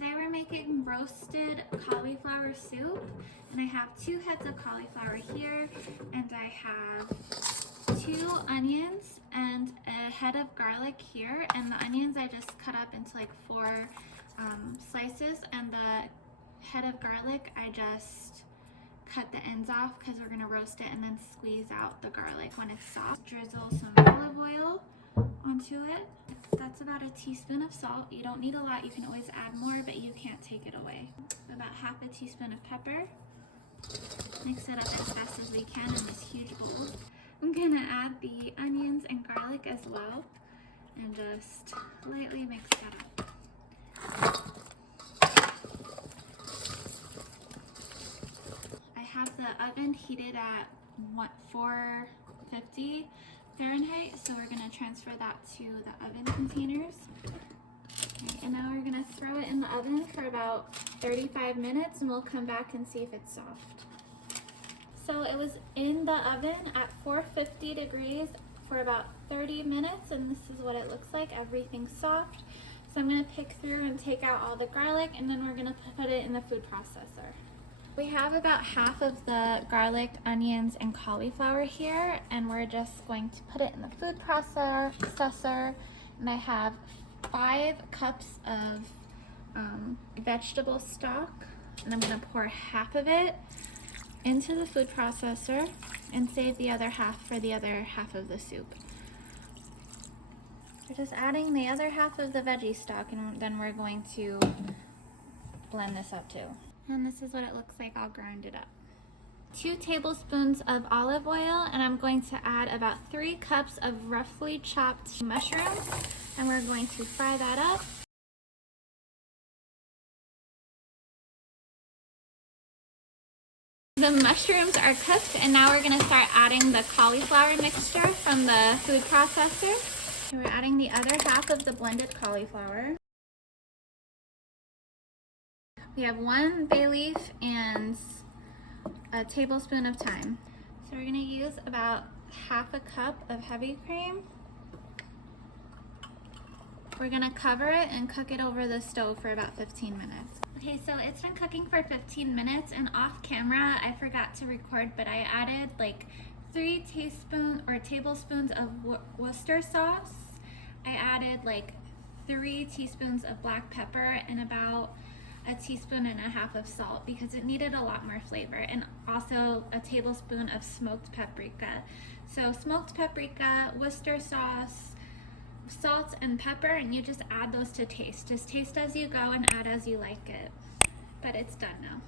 Today we're making roasted cauliflower soup, and I have 2 heads of cauliflower here, and I have 2 onions and a head of garlic here, and the onions I just cut up into like 4 slices, and the head of garlic I just cut the ends off because we're going to roast it and then squeeze out the garlic when it's soft. Drizzle some olive oil onto it. That's about a teaspoon of salt. You don't need a lot, you can always add more, but you can't take it away. About half a teaspoon of pepper. Mix it up as fast as we can in this huge bowl. I'm gonna add the onions and garlic as well and just lightly mix that up. I have the oven heated at 450 Fahrenheit, so we're going to transfer that to the oven containers. Okay, and now we're going to throw it in the oven for about 35 minutes and we'll come back and see if it's soft. So it was in the oven at 450 degrees for about 30 minutes, and this is what it looks like. Everything's soft. So I'm going to pick through and take out all the garlic, and then we're going to put it in the food processor. We have about half of the garlic, onions, and cauliflower here, and we're just going to put it in the food processor. And I have 5 cups of vegetable stock, and I'm going to pour half of it into the food processor and save the other half for the other half of the soup. We're just adding the other half of the veggie stock, and then we're going to blend this up too. And this is what it looks like all grounded up. 2 tablespoons of olive oil, and I'm going to add about 3 cups of roughly chopped mushrooms, and we're going to fry that up. The mushrooms are cooked, and now we're going to start adding the cauliflower mixture from the food processor. And we're adding the other half of the blended cauliflower. We have 1 bay leaf and a tablespoon of thyme. So we're going to use about half a cup of heavy cream. We're going to cover it and cook it over the stove for about 15 minutes. Okay, so it's been cooking for 15 minutes, and off camera I forgot to record, but I added like 3 tablespoons of Worcester sauce. I added like 3 teaspoons of black pepper and about a teaspoon and a half of salt because it needed a lot more flavor, and also a tablespoon of smoked paprika. So smoked paprika, Worcester sauce, salt, and pepper, and you just add those to taste. Just taste as you go and add as you like it. But it's done now.